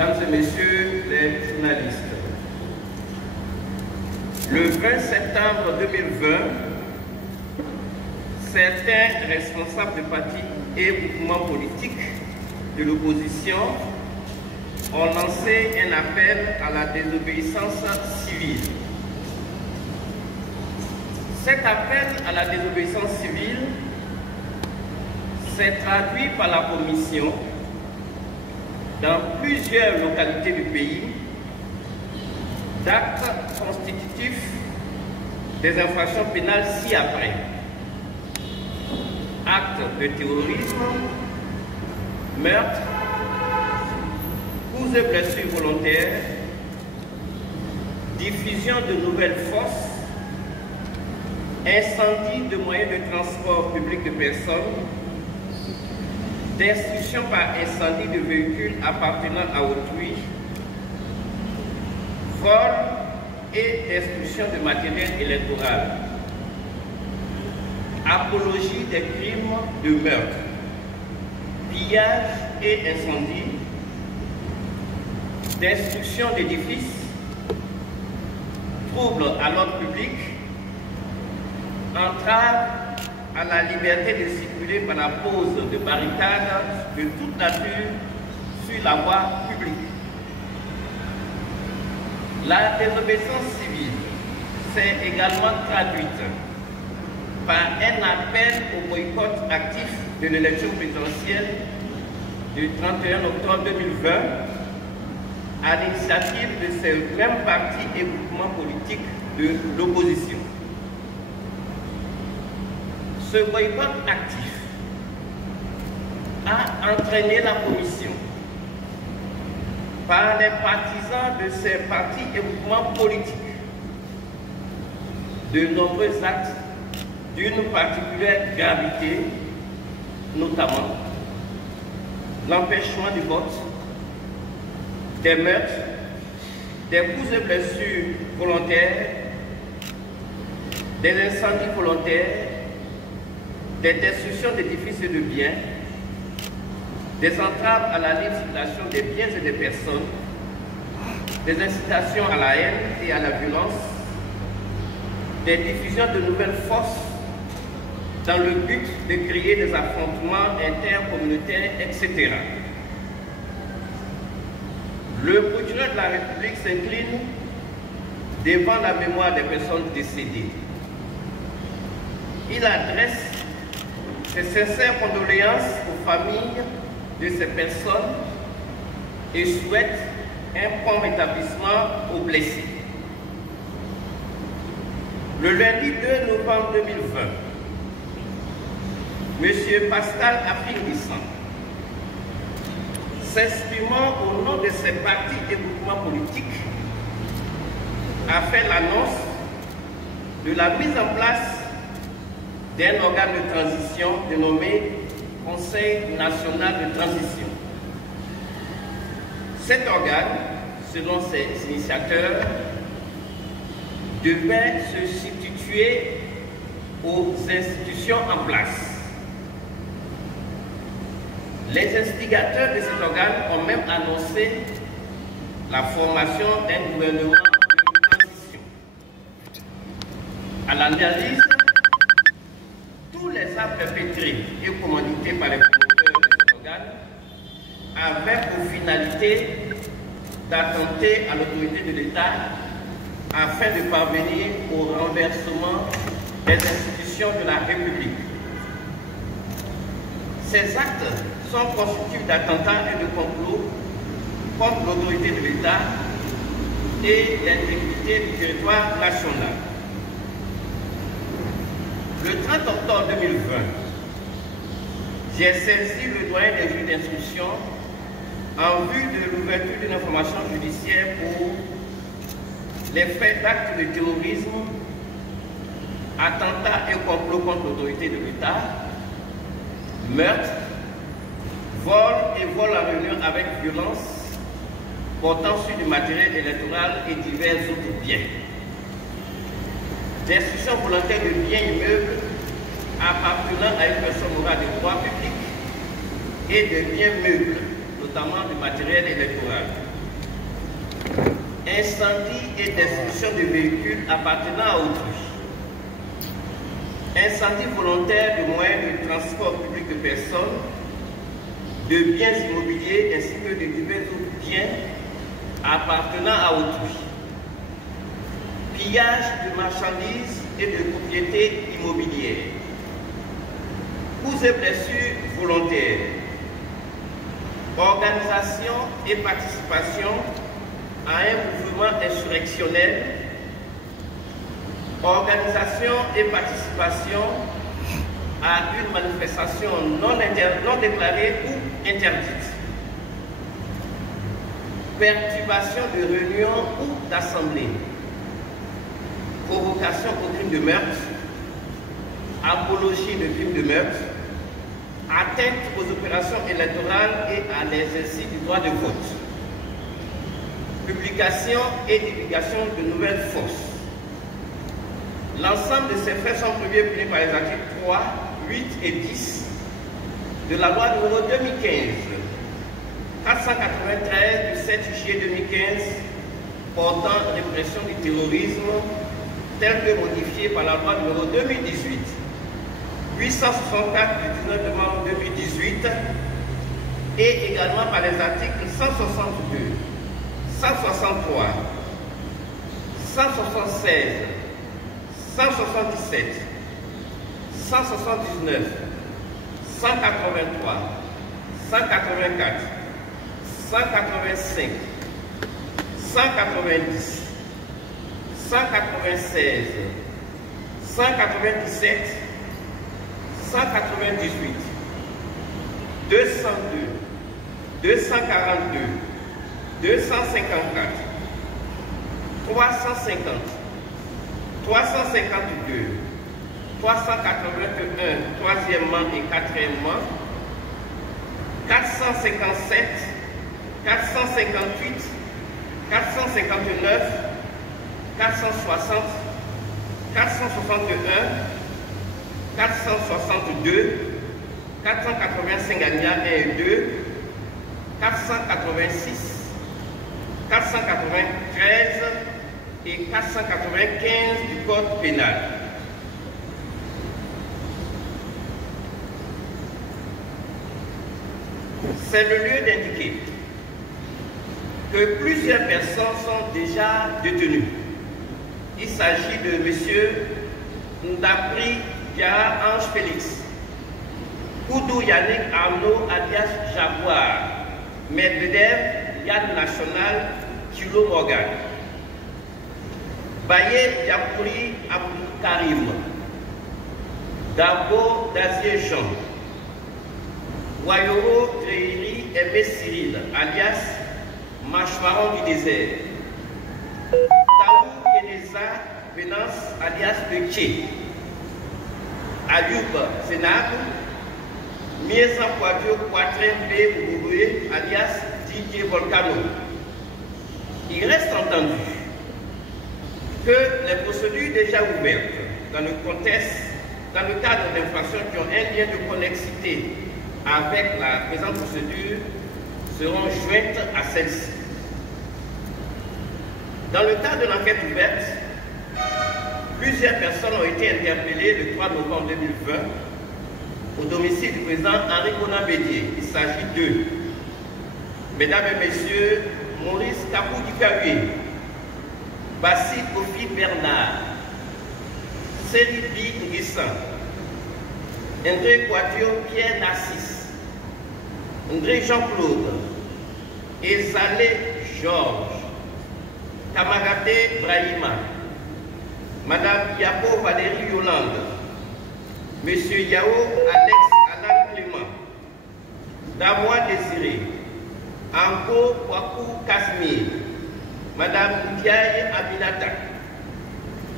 Mesdames et Messieurs les journalistes, le 20 septembre 2020, certains responsables de partis et mouvements politiques de l'opposition ont lancé un appel à la désobéissance civile. Cet appel à la désobéissance civile s'est traduit par la commission dans plusieurs localités du pays d'actes constitutifs des infractions pénales ci-après. Actes de terrorisme, meurtre, coups et blessures volontaires, diffusion de nouvelles fausses, incendie de moyens de transport public de personnes, destruction par incendie de véhicules appartenant à autrui, vol et destruction de matériel électoral, apologie des crimes de meurtre, pillage et incendie, destruction d'édifices, troubles à l'ordre public, entrave à la liberté de circuler par la pose de barricades de toute nature sur la voie publique. La désobéissance civile s'est également traduite par un appel au boycott actif de l'élection présidentielle du 31 octobre 2020 à l'initiative de ces mêmes partis et mouvements politiques de l'opposition. Ce boycott actif a entraîné la commission par les partisans de ces partis et mouvements politiques de nombreux actes d'une particulière gravité, notamment l'empêchement du vote, des meurtres, des coups et blessures volontaires, des incendies volontaires, des destructions d'édifices et de biens, des entraves à la libre circulation des biens et des personnes, des incitations à la haine et à la violence, des diffusions de nouvelles forces dans le but de créer des affrontements intercommunautaires, etc. Le procureur de la République s'incline devant la mémoire des personnes décédées. Il adresse ses sincères condoléances aux familles de ces personnes et souhaite un prompt rétablissement aux blessés. Le lundi 2 novembre 2020, M. Pascal Afringissan, s'exprimant au nom de ses partis et mouvements politiques, a fait l'annonce de la mise en place d'un organe de transition dénommé Conseil national de transition. Cet organe, selon ses initiateurs, devait se substituer aux institutions en place. Les instigateurs de cet organe ont même annoncé la formation d'un gouvernement de transition. À l'analyse, tous les actes perpétrés et commandités par les promoteurs de cet organe avaient pour finalité d'attenter à l'autorité de l'État afin de parvenir au renversement des institutions de la République. Ces actes sont constitutifs d'attentats et de complots contre l'autorité de l'État et l'intégrité du territoire national. Le 30 octobre 2020, j'ai saisi le doyen des juges d'instruction en vue de l'ouverture d'une information judiciaire pour les faits d'actes de terrorisme, attentats et complots contre l'autorité de l'État, meurtre, vol et vol en réunion avec violence portant sur du matériel électoral et divers autres biens. Destruction volontaire de biens immeubles appartenant à une personne morale de droit public et de biens meubles, notamment du matériel électoral. incendie et destruction de véhicules appartenant à autrui, incendie volontaire de moyens de transport public de personnes, de biens immobiliers ainsi que de divers autres biens appartenant à autrui, pillage de marchandises et de propriétés immobilières, coups et blessures volontaires, organisation et participation à un mouvement insurrectionnel, organisation et participation à une manifestation non déclarée ou interdite, perturbation de réunion ou d'assemblée, provocation au crime de meurtre, apologie de crime de meurtre, atteinte aux opérations électorales et à l'exercice du droit de vote, publication et divulgation de nouvelles fausses. L'ensemble de ces faits sont prévus punis par les articles 3, 8 et 10 de la loi numéro 2015-493 du 7 juillet 2015 portant répression du terrorisme tel que modifié par la loi numéro 2018 864 du 19 novembre 2018 et également par les articles 162, 163, 176, 177, 179, 183, 184, 185, 190, 196, 197, 198, 202, 242, 254, 350, 352, 381, troisièmement et quatrièmement, 457, 458, 459, 460, 461, 462, 485 alinéas 1 et 2, 486, 493 et 495 du Code pénal. C'est le lieu d'indiquer que plusieurs personnes sont déjà détenues. Il s'agit de M. Ndapri Dia Ange Félix, Koudou Yannick Arnaud alias Jaguar, Medvedev Yann National Kilo Morgan, Baye Yapouri Abdou Karim, Dabo Dazier Jean, Wayoro Treiri Aimé Cyril alias Mâchoiron du désert, Taou Yeneza Venance alias Peché, Ayoub Senab, Miezan Poidio Poitrin B. Bouboué alias Didier Volcano. Il reste entendu que les procédures déjà ouvertes dans le cadre d'infractions qui ont un lien de connexité avec la présente procédure seront jointes à celle-ci. Dans le cadre de l'enquête ouverte, plusieurs personnes ont été interpellées le 3 novembre 2020 au domicile du président Henri Konan Bédié. Il s'agit d'eux. Mesdames et messieurs, Maurice Kapou Dikaoué, Bassi Kofi Bernard, Seribi Nguissan, André Quadio Pierre Narcisse, André Jean-Claude, Ezalé Georges, Kamarade Brahima, Madame Yabo Valérie Yolande, Monsieur Yao Alex Alain Clément, Damois Désiré, Anko Kwaku Kasmir, Madame Ndiaye Aminata,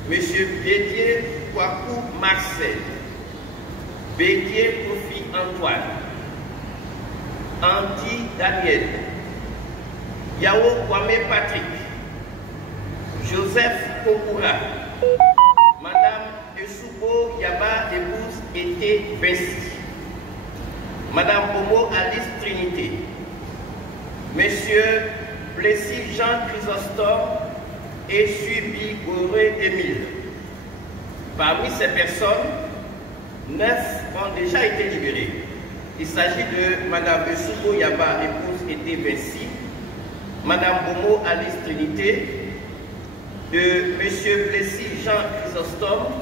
Monsieur Bédier Kwaku Marcel, Bédier Kofi Antoine, Andy Daniel, Yao Kwame Patrick, Joseph Kokura, Madame Esoubo Yaba épouse Été Vinci, Madame Bomo Alice Trinité, Monsieur Plessis Jean Chrysostome et Suibi Goré Émile. Parmi ces personnes, 9 ont déjà été libérées. Il s'agit de Mme Esuko Yaba, épouse Été Vinci, Mme Bomo Alice Trinité, de M. Plessis Jean Chrysostome,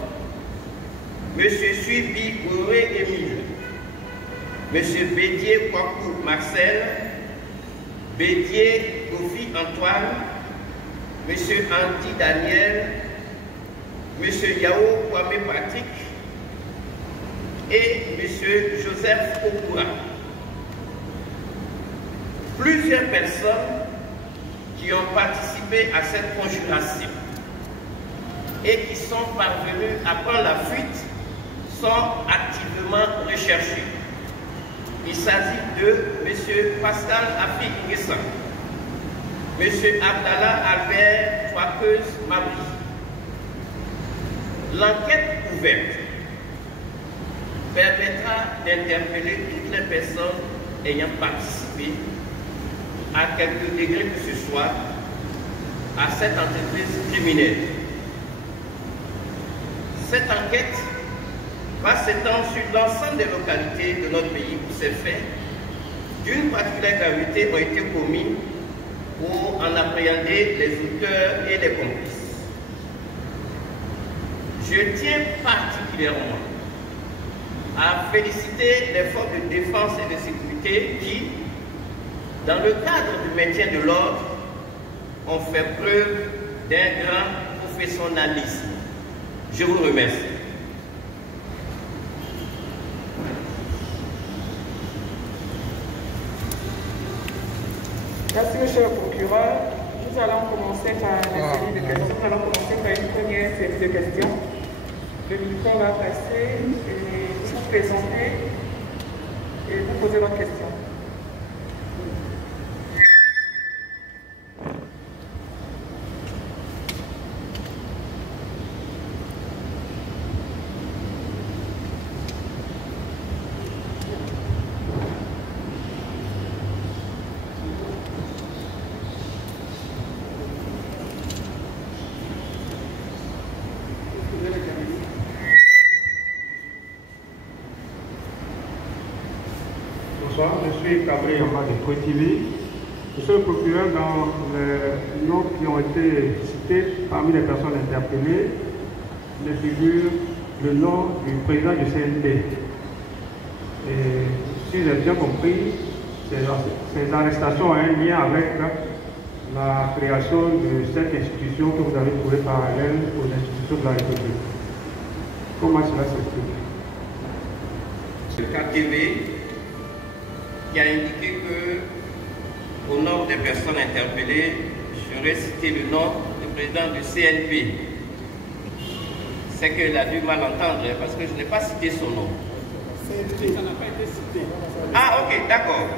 M. Suibi Goré Émile, M. Bédier Kwaku Marcel, Bédier Kofi Antoine, M. Andy Daniel, M. Yao Kwame Patrick et M. Joseph Okura. Plusieurs personnes qui ont participé à cette conjuration et qui sont parvenues à prendre la fuite sont activement recherchées. Il s'agit de M. Pascal Afik Nguessan, M. Abdallah Albert Troaqueuse Mabri. L'enquête ouverte permettra d'interpeller toutes les personnes ayant participé à quelque degré que ce soit à cette entreprise criminelle. Cette enquête va s'étendre sur l'ensemble des localités de notre pays où ces faits d'une particulière gravité ont été commis pour en appréhender les auteurs et les complices. Je tiens particulièrement à féliciter les forces de défense et de sécurité qui, dans le cadre du maintien de l'ordre, ont fait preuve d'un grand professionnalisme. Je vous remercie. Merci, monsieur le procureur. Nous allons commencer par la série de questions. Nous allons commencer par une première série de questions. Le micro va passer et vous présenter et vous poser votre question. Bonsoir, je suis Cabri Yamba de Pro TV. Monsieur le procureur, dans les noms qui ont été cités parmi les personnes interpellées, il figure le nom du président du CNP. Et si j'ai bien compris, ces arrestations ont un lien avec la création de cette institution que vous avez trouvée parallèle aux institutions de la République. Comment cela s'explique? Le KTV qui a indiqué que, au nom des personnes interpellées, j'aurais cité le nom du président du CNP. C'est qu'elle a dû mal entendre parce que je n'ai pas cité son nom. CNP, ça n'a pas été cité. Ah, ok, d'accord.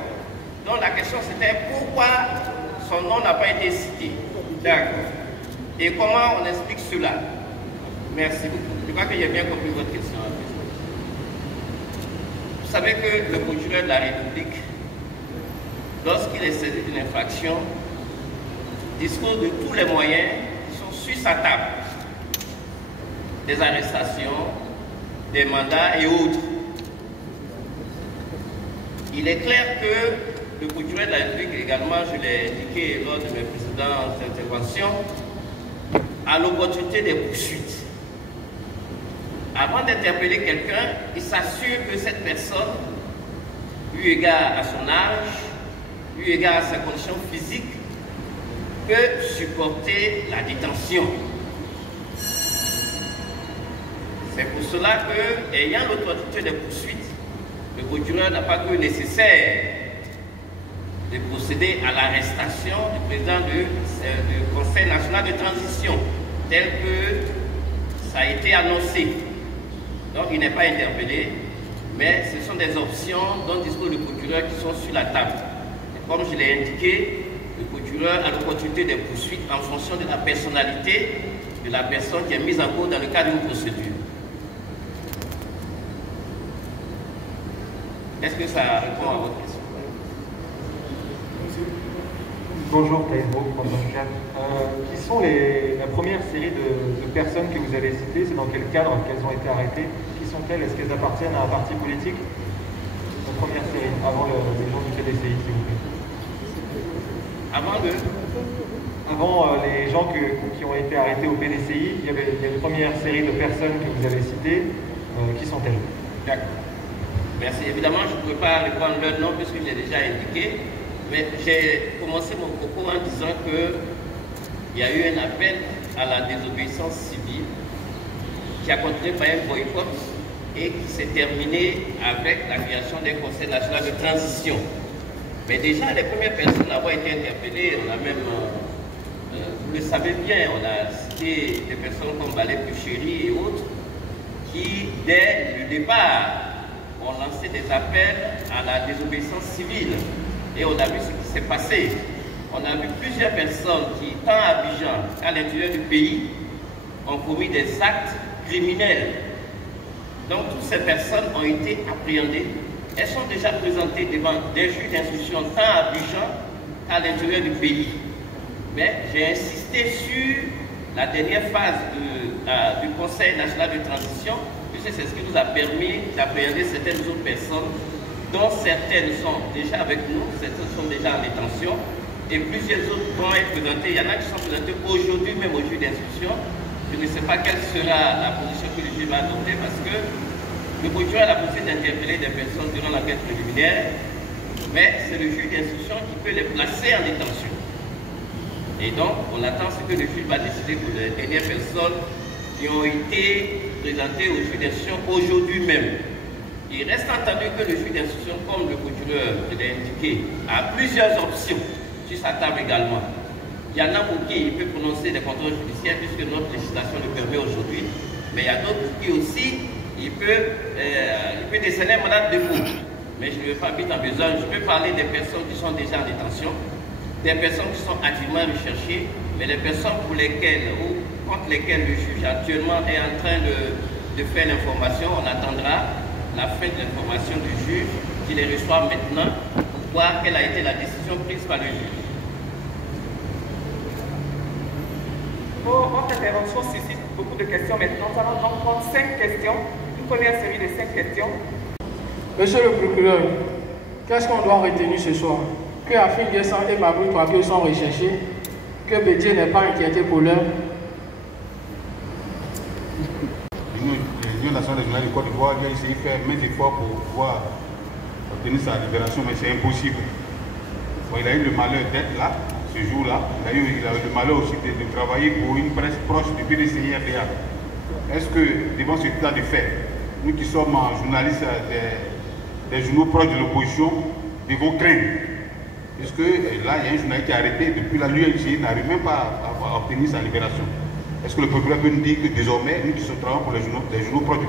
Donc la question c'était pourquoi son nom n'a pas été cité. D'accord. Et comment on explique cela? Merci beaucoup. Je crois que j'ai bien compris votre question. Vous savez que le procureur de la République, lorsqu'il est saisi d'une infraction, dispose de tous les moyens qui sont sur sa table. Des arrestations, des mandats et autres. Il est clair que le procureur de la République également, je l'ai indiqué lors de mes précédentes interventions, a l'opportunité des poursuites. Avant d'interpeller quelqu'un, il s'assure que cette personne, eu égard à son âge, eu égard à sa condition physique, peut supporter la détention. C'est pour cela que, ayant l'autorité des poursuites, le procureur n'a pas cru nécessaire de procéder à l'arrestation du président du Conseil national de transition, tel que ça a été annoncé. Donc il n'est pas interpellé, mais ce sont des options dont dispose le procureur qui sont sur la table. Et comme je l'ai indiqué, le procureur a l'opportunité des poursuites en fonction de la personnalité de la personne qui est mise en cause dans le cadre d'une procédure. Est-ce que ça répond à votre question? Bonjour, Taïbo, sont la première série de personnes que vous avez citées? C'est dans quel cadre qu'elles ont été arrêtées? Qui sont-elles? Est-ce qu'elles appartiennent à un parti politique? La première série, avant les gens du PDCI, s'il vous plaît. Avant les gens qui ont été arrêtés au PDCI, il y avait une première série de personnes que vous avez citées. Qui sont-elles? D'accord. Merci. Évidemment, je ne peux pas répondre leur nom puisque j'ai déjà indiqué, mais j'ai commencé mon propos en disant qu'il y a eu un appel à la désobéissance civile qui a continué par un boycott et qui s'est terminé avec la création d'un conseil national de transition. Mais déjà, les premières personnes à avoir été interpellées, on a même, vous le savez bien, on a cité des personnes comme Balé Puchéry et autres, qui, dès le départ, ont lancé des appels à la désobéissance civile. Et on a vu ce qui s'est passé. On a vu plusieurs personnes qui, tant à Abidjan qu'à l'intérieur du pays, ont commis des actes criminels. Donc, toutes ces personnes ont été appréhendées. Elles sont déjà présentées devant des juges d'instruction tant à Abidjan qu'à l'intérieur du pays. Mais j'ai insisté sur la dernière phase du Conseil national de transition, puisque c'est ce qui nous a permis d'appréhender certaines autres personnes, dont certaines sont déjà avec nous, certaines sont déjà en détention, et plusieurs autres vont être présentées. Il y en a qui sont présentées aujourd'hui même au juge d'instruction. Je ne sais pas quelle sera la position que le juge va adopter, parce que le procureur a la possibilité d'interpeller des personnes durant l'enquête préliminaire, mais c'est le juge d'instruction qui peut les placer en détention. Et donc, on attend ce que le juge va décider pour les dernières personnes qui ont été présentées au juge d'instruction aujourd'hui même. Il reste entendu que le juge d'instruction, comme le procureur l'a indiqué, a plusieurs options sur sa table également. Il y en a pour qui il peut prononcer des contrôles judiciaires puisque notre législation le permet aujourd'hui, mais il y a d'autres pour qui aussi il peut décerner un mandat de dépôt. Mais je ne vais pas vite en besoin. Je peux parler des personnes qui sont déjà en détention, des personnes qui sont activement recherchées, mais les personnes pour lesquelles ou contre lesquelles le juge actuellement est en train de faire l'information, on attendra la fin de l'information du juge qui les reçoit maintenant pour voir quelle a été la décision prise par le juge. Votre intervention suscite beaucoup de questions maintenant. Nous allons donc prendre 5 questions, une première série de 5 questions. Monsieur le procureur, qu'est-ce qu'on doit retenir ce soir? Que Afin Guessan et Mabou Touaké sont recherchés, que Bédié n'est pas inquiété pour l'heure. L'Union nationale des journalistes de Côte d'Ivoire a essayé de faire maints efforts pour pouvoir obtenir sa libération, mais c'est impossible. Bon, il a eu le malheur d'être là, ce jour-là. Il a eu le malheur aussi de travailler pour une presse proche du PDCI RDA. Est-ce que, devant ce tas de faits, nous qui sommes journalistes des journaux proches de l'opposition, devons craindre? Puisque là, il y a un journaliste qui est arrêté depuis la l'UNG, n'arrive même pas à obtenir sa libération. Est-ce que le procureur peut nous dire que désormais, nous qui sommes travaillant pour les journaux proches de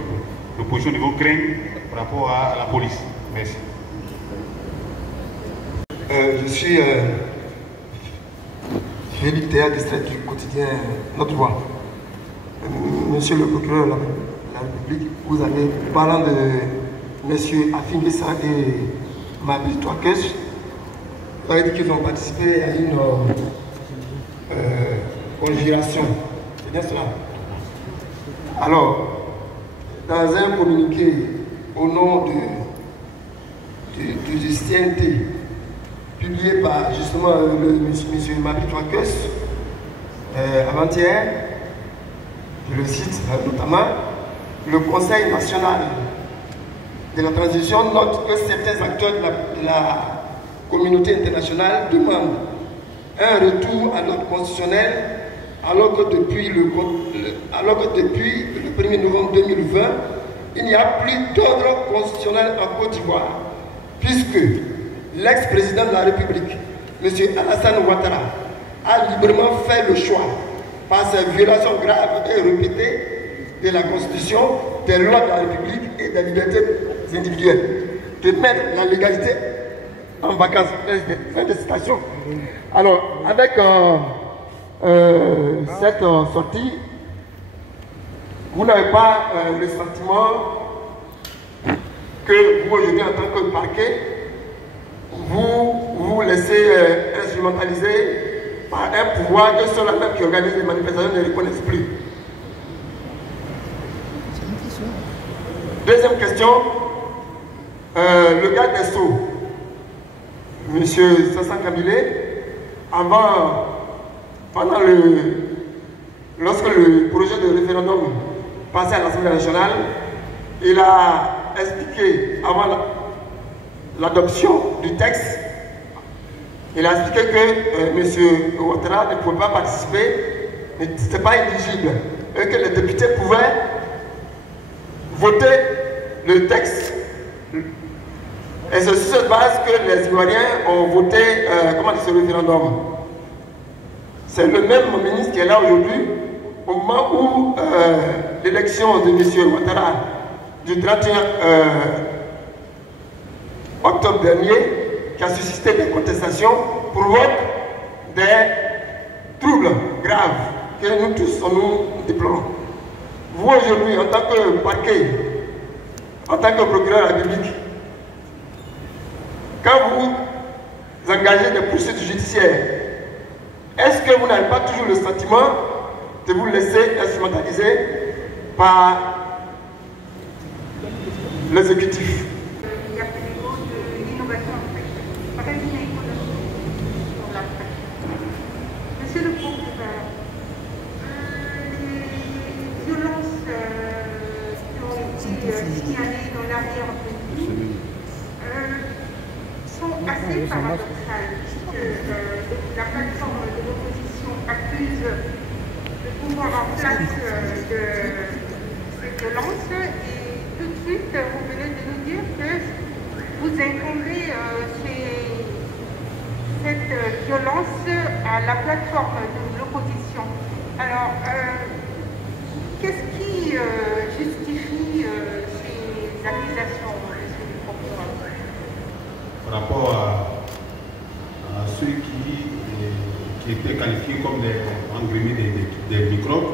l'opposition, devons craindre par rapport à la police? Merci. Je suis Philippe Théa, distrait du quotidien Notre Voix. Monsieur le procureur de la République, vous avez, parlant de M. Afin Guessan et Mabou Touaké, vous avez dit qu'ils ont participé à une conjuration. C'est bien cela. Alors, dans un communiqué au nom du CNT, publié par justement M. Mabou Touaké, avant-hier, je le cite notamment, le Conseil national de la transition note que certains acteurs de la communauté internationale demandent un retour à l'ordre constitutionnel alors que depuis le 1er novembre 2020, il n'y a plus d'ordre constitutionnel en Côte d'Ivoire, puisque l'ex-président de la République, M. Alassane Ouattara, a librement fait le choix, par ses violations graves et répétées de la Constitution, des lois de la République et des libertés individuelles, de mettre la légalité en vacances. Fin de citation. Alors, avec cette sortie, vous n'avez pas le sentiment que vous, aujourd'hui, en tant que parquet, vous laissez instrumentaliser par un pouvoir que ceux-là même qui organisent les manifestations ne reconnaissent plus. Deuxième question, le garde des Sceaux, M. Sassan Kabilé, lorsque le projet de référendum passait à l'Assemblée nationale, il a expliqué, avant l'adoption du texte, il a expliqué que M. Ouattara ne pouvait pas participer, mais ce n'était pas éligible, et que les députés pouvaient voter le texte. Et c'est sur cette base que les Ivoiriens ont voté ce référendum. C'est le même ministre qui est là aujourd'hui, au moment où l'élection de M. Ouattara du 31 octobre dernier, qui a suscité des contestations, provoque des troubles graves que nous tous nous déplorons. Vous aujourd'hui, en tant que parquet, en tant que procureur de la République, quand vous engagez des poursuites judiciaires, est-ce que vous n'avez pas toujours le sentiment de vous laisser instrumentaliser par l'exécutif? Il y a plutôt de l'innovation en fait, pareil une économie sur la presse. Monsieur le procureur, les violences qui ont été signalées dans l'arrière-pays sont assez paradoxales, puisque la plateforme de l'opposition accuse le pouvoir en place de ces violences et tout de suite vous venez de nous dire que vous incombez cette violence à la plateforme de l'opposition. Alors, qu'est-ce qui justifie ces accusations, monsieur le procureur? Par rapport à ceux qui étaient qualifiés comme des microbes,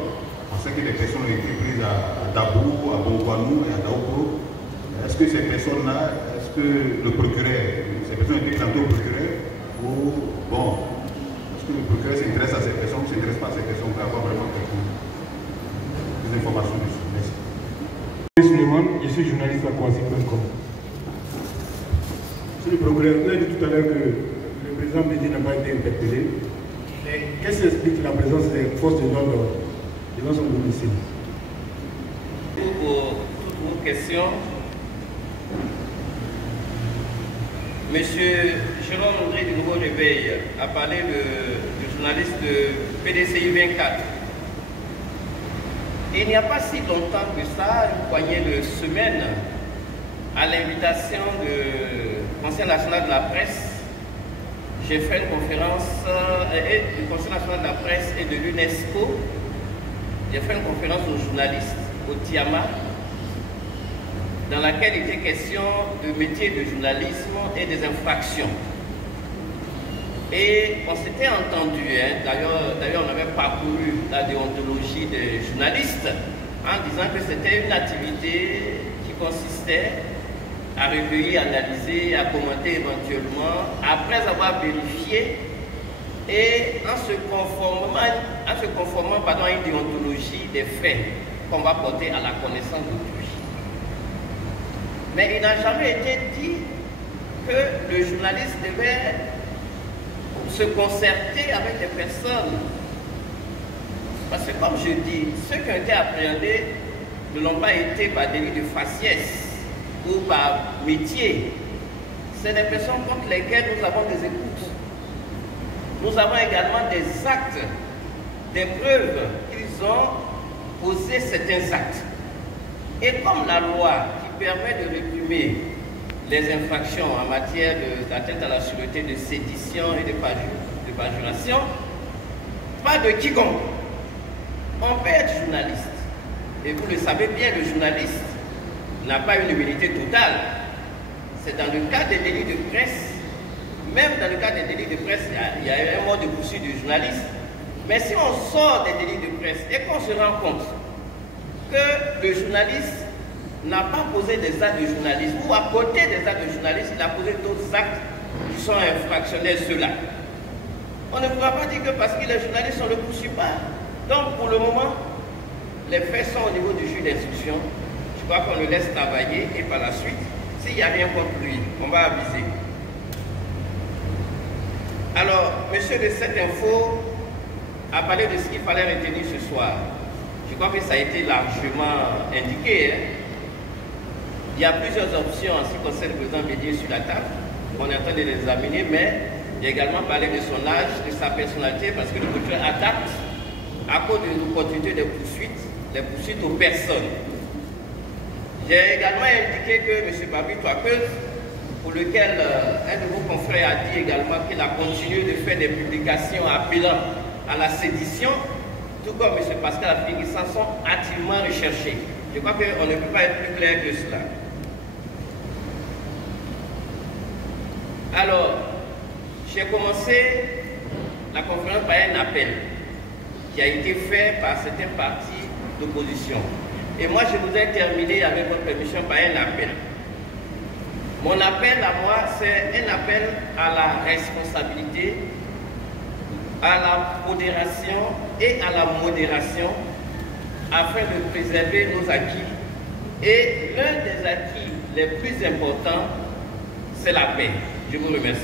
on sait que les personnes ont été prises à Dabou, à Bongouanou et à Daoukro. Est-ce que ces personnes-là, est-ce que le procureur, ces personnes ont été présentées au procureur ou bon, est-ce que le procureur s'intéresse à ces personnes ou ne s'intéresse pas à ces personnes pour avoir vraiment des informations dessus? Merci. Je suis journaliste à Kouassi.com. Monsieur le procureur, vous avez dit tout à l'heure que le président Bédi n'a pas été interpellé. Qu'est-ce qui explique la présence des forces de l'ordre devant son domicile? Pour toutes vos questions, Monsieur Jérôme André du Nouveau Réveil a parlé du journaliste de PDCI 24. Il n'y a pas si longtemps que ça, une poignée de semaines, à l'invitation du Conseil national de la presse, j'ai fait une conférence du Conseil national de la presse et de l'UNESCO. J'ai fait une conférence aux journalistes au Tiama, dans laquelle il était question de métier de journalisme et des infractions. Et on s'était entendu, d'ailleurs on avait parcouru la déontologie des journalistes en disant que c'était une activité qui consistait à recueillir, analyser, à commenter éventuellement, après avoir vérifié et en se conformant à une déontologie des faits qu'on va porter à la connaissance d'autrui. Mais il n'a jamais été dit que le journaliste devait se concerter avec des personnes. Parce que comme je dis, ceux qui ont été appréhendés ne l'ont pas été par délit de faciès ou par métier. C'est des personnes contre lesquelles nous avons des écoutes. Nous avons également des actes, des preuves qu'ils ont posé certains actes. Et comme la loi qui permet de réprimer les infractions en matière d'atteinte à la sûreté, de sédition et de parjuration, pas de quiconque. On peut être journaliste. Et vous le savez bien, le journaliste n'a pas une immunité totale. C'est dans le cas des délits de presse, même dans le cas des délits de presse, il y a un mode de poursuite du journaliste. Mais si on sort des délits de presse et qu'on se rend compte que le journaliste n'a pas posé des actes de journalisme, ou à côté des actes de journalisme, il a posé d'autres actes qui sont infractionnels, ceux-là. On ne pourra pas dire que parce qu'il est journaliste, on ne le poursuit pas. Donc, pour le moment, les faits sont au niveau du juge d'instruction. Je crois qu'on le laisse travailler et par la suite, s'il n'y a rien contre lui, on va aviser. Alors, monsieur de cette info a parlé de ce qu'il fallait retenir ce soir. Je crois que ça a été largement indiqué. Il y a plusieurs options en ce qui concerne le président Bédié sur la table. On est en train de les examiner, mais il a également parlé de son âge, de sa personnalité, parce que le procureur attaque à cause de l'opportunité des poursuites aux personnes. J'ai également indiqué que M. Babi Touakeuse, pour lequel un de vos confrères a dit également qu'il a continué de faire des publications appelant à la sédition, tout comme M. Pascal Affingué, sont activement recherchés. Je crois qu'on ne peut pas être plus clair que cela. Alors, j'ai commencé la conférence par un appel qui a été fait par certains partis d'opposition. Et moi, je voudrais terminer avec votre permission par un appel. Mon appel à moi, c'est un appel à la responsabilité, à la modération et à la modération afin de préserver nos acquis. Et l'un des acquis les plus importants, c'est la paix. Je vous remercie.